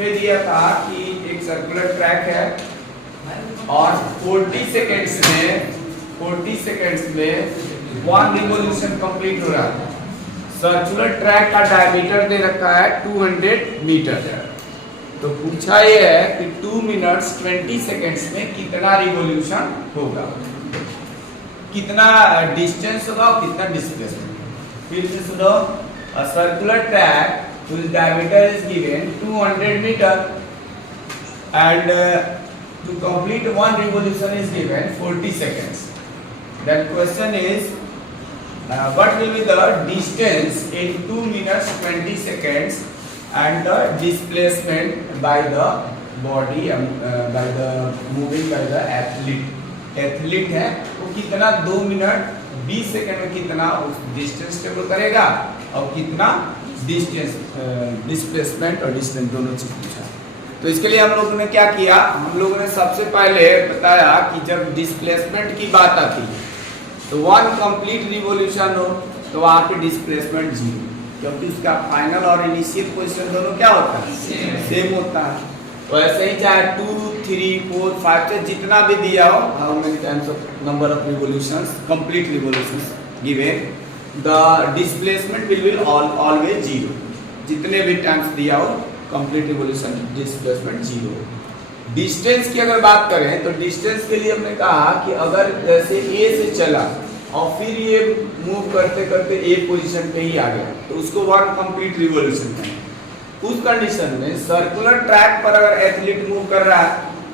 इसमें दिया था कि एक सर्कुलर ट्रैक है और 40 सेकेंड्स में 1 रिवॉल्यूशन कंप्लीट हो रहा है। सर्कुलर ट्रैक का डायमीटर दे रखा है 200 मीटर। तो पूछा ये है कि 2 मिनट्स 20 सेकेंड्स में कितना रिवॉल्यूशन होगा, कितना डिस्टेंस होगा और कितना डिस्प्लेसमेंट। फिर से सुनो, a circular track whose diameter is given 200 meter and to complete one revolution is given 40 seconds. That question is what will be the distance in 2 minutes 20 seconds and the displacement by the body by the moving by the athlete है वो कितना 2 minute 20 second में कितना उस distance travel करेगा और कितना distance displacement और डिस्टेंस दोनों चीज पूछा। तो इसके लिए हम लोगों ने क्या किया, हम लोगों ने सबसे पहले बताया कि जब डिस्प्लेसमेंट की बात आती है तो 1 कंप्लीट रिवॉल्यूशन हो तो वहां पे डिस्प्लेसमेंट 0, क्योंकि उसका फाइनल और इनिशियल पोजीशन दोनों क्या होता है, सेम होता है। तो ऐसे ही चाहे 2, 3, 4, 5 से जितना भी दिया हो, how many times of number of revolutions complete revolutions given, the displacement will be always 0। जितने भी टाइम्स दिया हो कंप्लीट रिवॉल्यूशन डिस्प्लेसमेंट 0। डिस्टेंस की अगर बात करें तो डिस्टेंस के लिए हमने कहा कि अगर जैसे ए से चला और फिर ये मूव करते करते ए पोजीशन पे ही आ गया तो उसको 1 कंप्लीट रिवॉल्यूशन कहें। उस कंडीशन में सर्कुलर ट्रैक पर अगर एथलीट मूव कर रहा है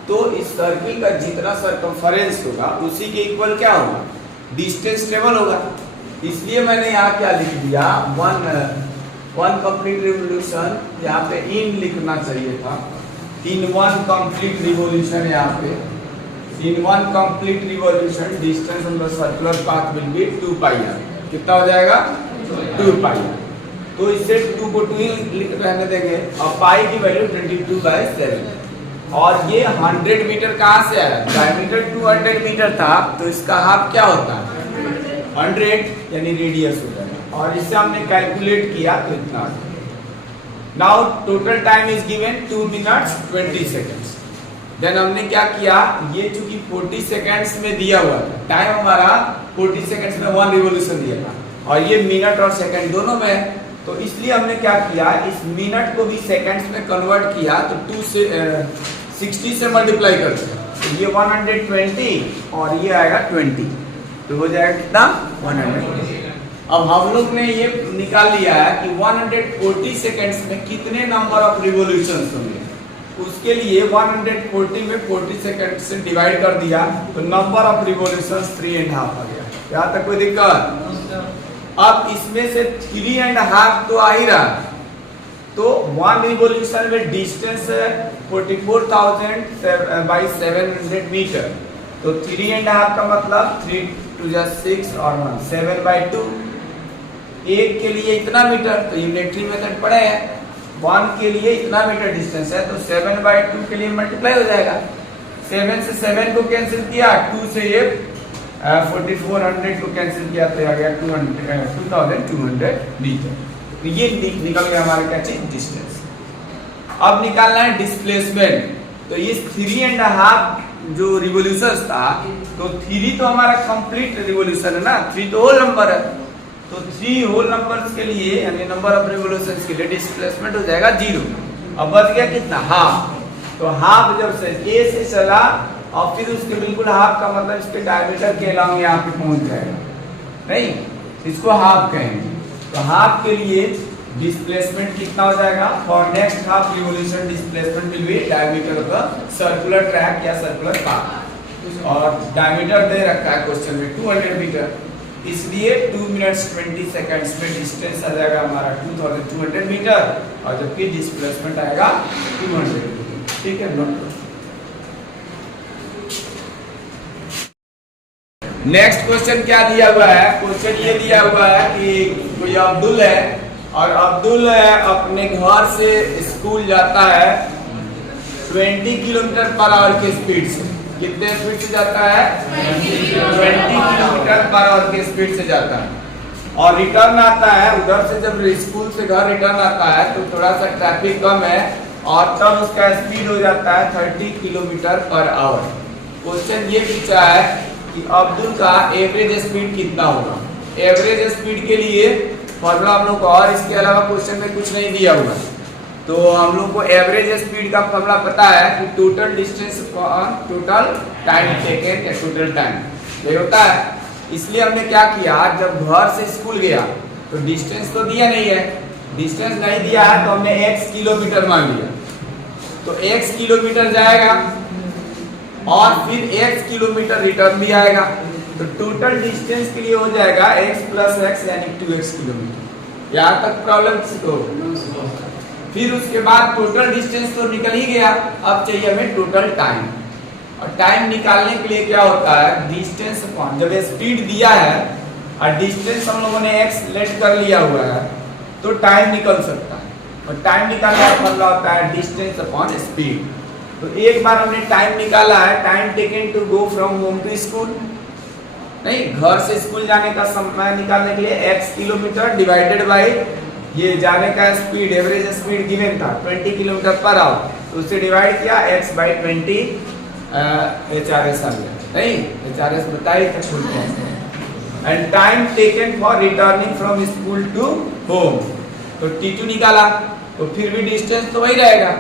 तो इस सर्किल का जितना सर्कमफरेंस होगा उसी के इक्वल क्या होगा, डिस्टेंस ट्रेवल होगा। इसलिए मैंने यहाँ क्या लिख दिया, 1 कंप्लीट रिवॉल्यूशन, यहाँ पे इन लिखना चाहिए था, इन 1 कंप्लीट रिवॉल्यूशन, यहाँ पे in 1 complete revolution distance on the circular path will be 2 pi R. कितना हो जाएगा, 2 पाई आर। तो इससे 2 को 2 ही रहने देंगे और पाई की वैल्यू 22/7। और ये 100 मीटर कहाँ से आया, डायमीटर 200 मीटर था तो इसका हाफ क्या होता है 100, यानी रेडियस होता है। और इससे हमने कैलकुलेट किया तो इतना। Now total time is given 2 minutes 20 seconds. Then हमने क्या किया, ये चूंकि 40 सेकेंड्स में दिया हुआ था, टाइम हमारा 40 सेकेंड्स में 1 रिवॉल्यूशन दिया था और ये मिनट और सेकंड दोनों में है, तो इसलिए हमने क्या किया, इस मिनट को भी सेकंड्स में कन्वर्ट किया तो 2 से 60 से मल्टीप्लाई कर दिया तो ये 120 और ये आएगा 20, तो हो जाएगा कितना 120। अब हम लोग ने ये निकाल लिया है कि 140 सेकंड्स में कितने नंबर ऑफ रिवॉल्यूशंस होंगे। उसके लिए 140 में 40 सेकंड से डिवाइड कर दिया तो नंबर ऑफ रिवॉल्यूशंस 3.5 आ गया। यहाँ तक कोई दिक्कत? अब इसमें से 3.5 तो आ ही रहा, तो 1 रिवॉल्यूशन में डिस्टेंस 44,000/700 मीटर, तो 3.5 का मतलब 3 2 6 और 1 7/2। एक के लिए इतना मीटर, तो यूनिटरी मेथड पढ़े हैं, 1 के लिए इतना मीटर डिस्टेंस है तो 7/2 के लिए मल्टीप्लाई हो जाएगा। 7 से 7 को कैंसिल किया, 2 से ये 4400 को कैंसिल किया तो आ गया 2200 मीटर। तो ये निकल गया हमारा क्या चीज, डिस्टेंस। अब निकालना है डिस्प्लेसमेंट। तो ये 3.5 जो रिवॉल्यूशंस था, तो 3 तो हमारा कंप्लीट रिवॉल्यूशन है ना, 3 तो होल नंबर है, तो 3 होल नंबर्स के लिए यानी नंबर ऑफ रिवॉल्यूशंस के लिए डिस्प्लेसमेंट हो जाएगा 0। अब बच गया कितना, हाफ। तो हाफ जब से ए से चला और फिर उसके बिल्कुल हाफ का मतलब इसके डायमीटर के अलावा यहाँ पे पहुंच जाएगा, नहीं, इसको हाफ कहेंगे। तो हाफ के लिए डिस्प्लेसमेंट कितना हो जाएगा, for next half revolution displacement will be diameter of the circular track या सर्कुलर पाथ। और डायमीटर दे रखा है क्वेश्चन में 200 मीटर, इसलिए 2 मिनट्स 20 सेकंड्स में डिस्टेंस आ जाएगा हमारा 2200 मीटर और जबकि डिस्प्लेसमेंट आएगा 200 मीटर। ठीक है, नोट करो। नेक्स्ट क्वेश्चन क्या दिया हुआ है, क्वेश्चन ये दिया हुआ है कि कोई अब्दुल है और अब्दुल अपने घर से स्कूल जाता है 20 किलोमीटर पर आवर के स्पीड से। कितने स्पीड से जाता है, 20 किलोमीटर पर आवर के स्पीड से जाता है और रिटर्न आता है उधर से। जब स्कूल से घर रिटर्न आता है तो थोड़ा सा ट्रैफिक कम है और तब उसका स्पीड हो जाता है 30 किलोमीटर पर आवर। क्वेश्चन ये पूछा है कि अब्दुल का एवरेज स्पीड कितना होगा। एवरेज स्पीड के लिए फॉर्मूला हम लोग को, और इसके अलावा क्वेश्चन में कुछ नहीं दिया हुआ, तो हम लोग को एवरेज स्पीड का फॉर्मूला पता है कि total distance total time taken या टोटल टाइम ये होता है। इसलिए हमने क्या किया, जब घर से स्कूल गया तो डिस्टेंस तो दिया नहीं है, डिस्टेंस नहीं दिया है तो हमने x किलोमीटर मान लिया, तो x किलोमीटर जाएगा और फिर x किलोमीटर रिटर्न भी आएगा, तो टोटल डिस्टेंस के लिए हो जाएगा x प्लस x यानी 2x किलोमीटर। यहाँ तक प्रॉब्लम तो फिर उसके बाद टोटल डिस्टेंस तो निकल ही गया, अब चाहिए हमें टोटल टाइम। और टाइम निकालने के लिए क्या होता है, डिस्टेंस अपॉन, जब स्पीड दिया है और डिस्टेंस हम लोगों ने x लेट कर लिया हुआ है तो टाइम निकल सकता है, और टाइम निकालने का फॉर्मूला होता है डिस्टेंस अपॉन स्पीड। तो एक बार हमने टाइम निकाला है, time taken to go from home to school, नहीं घर से स्कूल जाने का समय निकालने के लिए x किलोमीटर डिवाइडेड बाय ये जाने का स्पीड, एवरेज स्पीड गिवन था 20 किलोमीटर पर आवर, तो उससे डिवाइड किया x बाई 20 HRS आ गया, नहीं HRS बताइए तक बोलते हैं। And time taken for returning from school to home, तो T2 निकाला, तो फिर भी डिस्टेंस तो वही रहेगा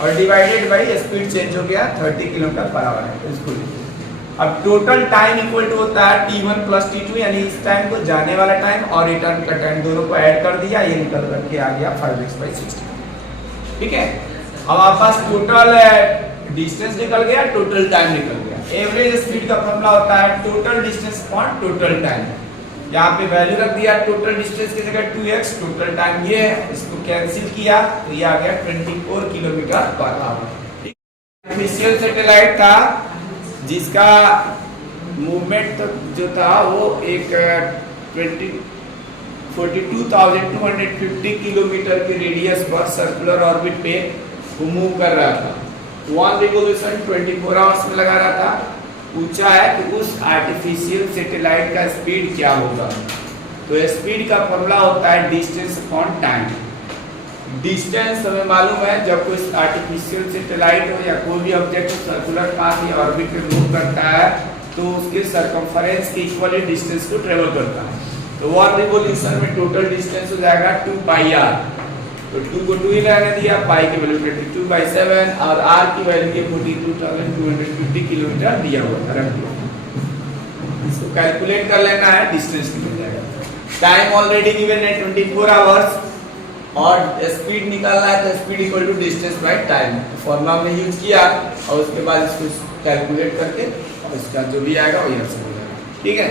और डिवाइडेड बाई स्पीड चेंज हो गया 30 किलोमीटर पर आवर है स्कूल। अब टोटल टाइम इक्वल टू होता है T1 प्लस T2, यानी इस टाइम को जाने वाला टाइम और रिटर्न का टाइम दोनों को ऐड कर दिया, ये निकल करके आ गया 5x/60। ठीक है, अब आपके पास टोटल डिस्टेंस निकल गया, टोटल टाइम निकल गया। एवरेज स्पीड का फॉर्मूला होता है total distance upon total time. यहाँ पे वैल्यू रख दिया, टोटल डिस्टेंस की जगह 2x, टोटल टाइम ये है, इसको कैंसिल किया तो ये आ गया 24 kilometre per hour. Artificial satellite था जिसका मूवमेंट जो था वो एक 42,250 किलोमीटर के रेडियस पर सर्कुलर ऑर्बिट पे वो मूव कर रहा था। वन रिवोल्यूशन 24 आवर्स में लगा रहा था। पूछा है कि उस आर्टिफिशियल सैटेलाइट का स्पीड क्या होगा, तो स्पीड का फॉर्मूला होता है डिस्टेंस अपॉन टाइम। डिस्टेंस हमें मालूम है, जब कोई आर्टिफिशियल सैटेलाइट हो या कोई भी ऑब्जेक्ट सर्कुलर पाथ या ऑर्बिट में मूव करता है तो उसके सरकमफेरेंस के इक्वली डिस्टेंस को ट्रेवल करता है। तो वन रिवोल्यूशन में टोटल डिस्टेंस हो जाएगा 2πr, तो 2 को 2 ही रहने दिया, पाई की वैल्यू 22/7 और r की वैल्यू के 42,250 किलोमीटर दिया हुआ है, रख दो। इसको कैलकुलेट कर लेना है, डिस्टेंस निकल जाएगा। टाइम ऑलरेडी गिवन है 24 आवर्स और स्पीड निकालना है तो speed equal to distance by time, formula हमने यूज किया और उसके बाद इसको कैलकुलेट करके और इसका जो भी आएगा वो यहाँ से हो जाएगा। ठीक है।